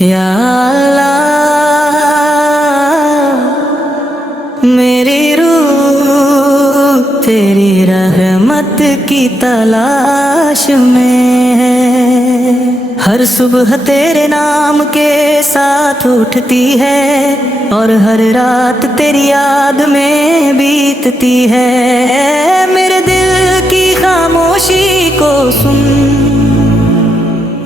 या अल्लाह मेरी रूह तेरी रहमत की तलाश में है। हर सुबह तेरे नाम के साथ उठती है और हर रात तेरी याद में बीतती है। मेरे दिल की खामोशी को सुन,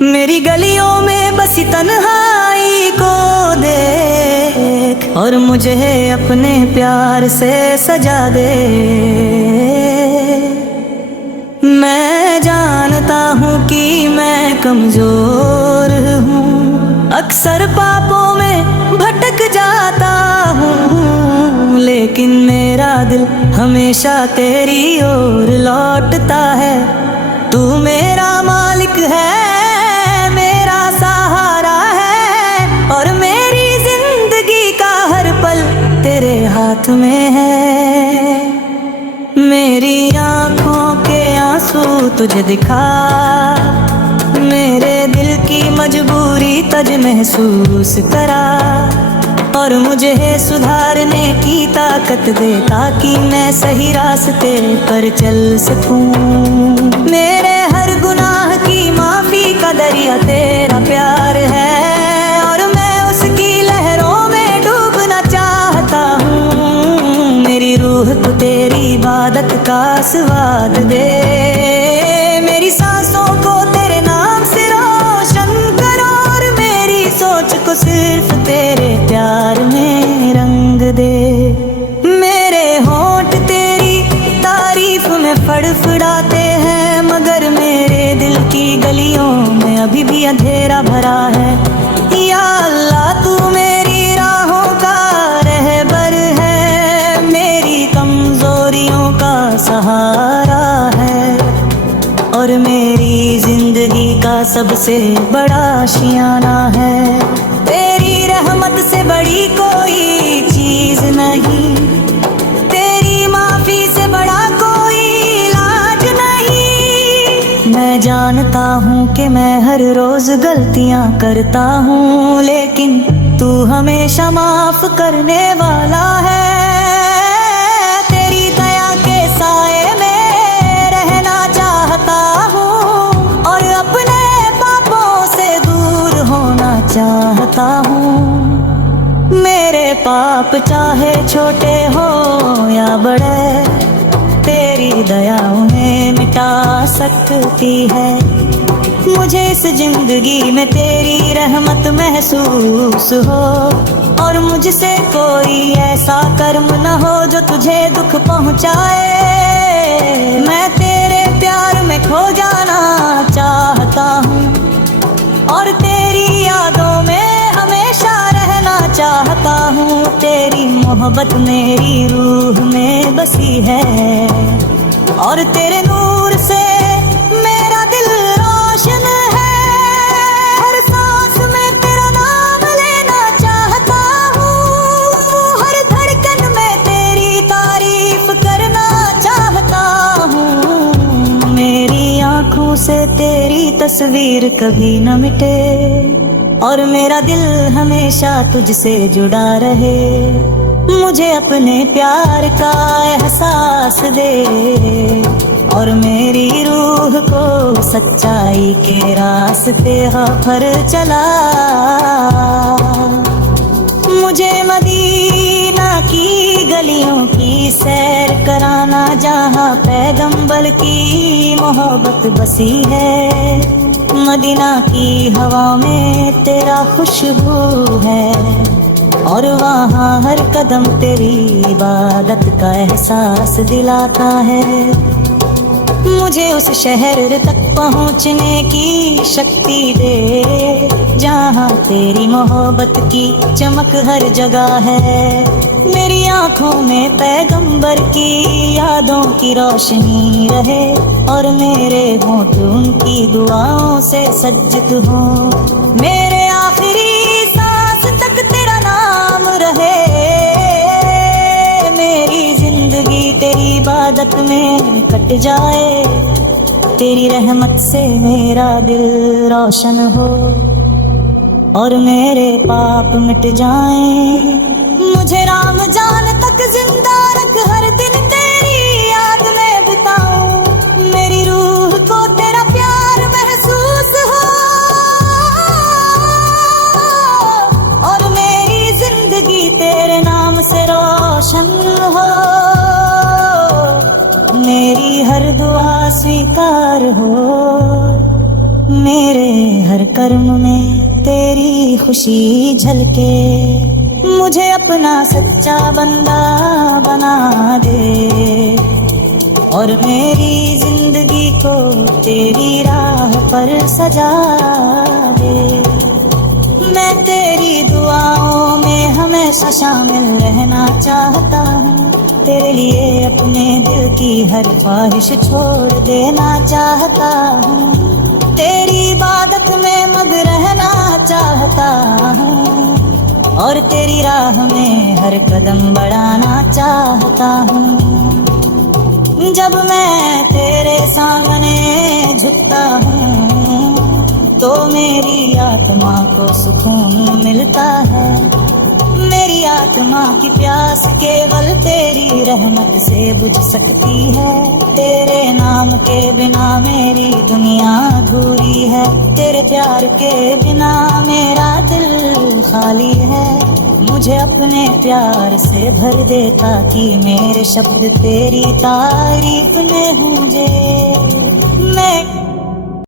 मेरी गलियों में बसी तन्हाई को देख और मुझे अपने प्यार से सजा दे। मैं जानता हूँ कि मैं कमजोर हूँ, अक्सर पापों में भटक जाता हूँ, लेकिन मेरा दिल हमेशा तेरी ओर लौटता है। तू मेरा मालिक है, मेरा सहारा है और मेरी जिंदगी का हर पल तेरे हाथ में है। मेरी आँखों के आंसू तुझे दिखा, मेरे दिल की मजबूरी तुझ महसूस करा और मुझे सुधारने की ताकत दे ताकि मैं सही रास्ते पर चल सकूं। मेरे हर गुनाह की माफी का दरिया तेरा प्यार है और मैं उसकी लहरों में डूबना चाहता हूँ। मेरी रूह को तेरी इबादत का स्वाद दे, मेरी सांसों को तेरे नाम से रोशन करो और मेरी सोच को सिर्फ तेरे प्यार में रंग दे। मेरे होंठ तेरी तारीफ में फड़फड़ाते हैं, मगर मेरे दिल की गलियों में अभी भी अंधेरा भरा है। या अल्लाह तू मेरी राहों का रहबर है, मेरी कमजोरियों का सहारा है और मेरी जिंदगी का सबसे बड़ा आशियाना है। तेरी रहमत से बड़ी कोई चीज नहीं, तेरी माफी से बड़ा कोई इलाज नहीं। मैं जानता हूँ कि मैं हर रोज गलतियाँ करता हूँ, लेकिन तू हमेशा माफ करने वाला है। तेरी दया के साए में रहना चाहता हूँ और अपने पापों से दूर होना चाहता हूँ। मेरे पाप चाहे छोटे हो या बड़े, तेरी दया उन्हें मिटा सकती है। मुझे इस जिंदगी में तेरी रहमत महसूस हो और मुझसे कोई ऐसा कर्म न हो जो तुझे दुख पहुंचाए। मैं तेरे प्यार में खो जाना चाहता हूँ और तेरी यादों में हमेशा रहना चाहता हूँ। तेरी मोहब्बत मेरी रूह में बसी है और तेरे नूर से मेरा दिल रोशन है। हर सांस में तेरा नाम लेना चाहता हूँ, हर धड़कन में तेरी तारीफ करना चाहता हूँ। मेरी आँखों से तेरी तस्वीर कभी न मिटे और मेरा दिल हमेशा तुझसे जुड़ा रहे। मुझे अपने प्यार का एहसास दे और मेरी रूह को सच्चाई के रास्ते पर चला। मुझे मदीना की गलियों की सैर कराना, जहाँ पैगंबर की मोहब्बत बसी है। मदीना की हवा में तेरा खुशबू है और वहाँ हर कदम तेरी इबादत का एहसास दिलाता है। मुझे उस शहर तक पहुँचने की शक्ति दे, जहाँ तेरी मोहब्बत की चमक हर जगह है। मेरी आँखों में पैगंबर की यादों की रोशनी रहे और मेरे होंठ उनकी दुआओं से सज्जित हो। मेरे आखिरी सांस तक तेरा नाम रहे, मेरी जिंदगी तेरी इबादत में कट जाए। तेरी रहमत से मेरा दिल रोशन हो और मेरे पाप मिट जाएं। मुझे राम जान तक जिंदा रख, हर दिन तेरी याद में बिताऊं। मेरी रूह को तेरा प्यार महसूस हो और मेरी जिंदगी तेरे नाम से रोशन हो। मेरी हर दुआ स्वीकार हो, मेरे हर कर्म में तेरी खुशी झलके। मुझे अपना सच्चा बंदा बना दे और मेरी जिंदगी को तेरी राह पर सजा दे। मैं तेरी दुआओं में हमेशा शामिल रहना चाहता हूँ। तेरे लिए अपने दिल की हर ख्वाहिश छोड़ देना चाहता हूँ। तेरी इबादत में मग रहना चाहता हूँ और तेरी राह में हर कदम बढ़ाना चाहता हूँ। जब मैं तेरे सामने झुकता हूँ तो मेरी आत्मा को सुकून मिलता है। मेरी आत्मा की प्यास केवल तेरी रहमत से बुझ सकती है। तेरे नाम के बिना मेरी दुनिया अधूरी है। तेरे प्यार के बिना मेरा दिल खाली है। मुझे अपने प्यार से भर दे ताकि मेरे शब्द तेरी तारीफ में गूंजे। मैं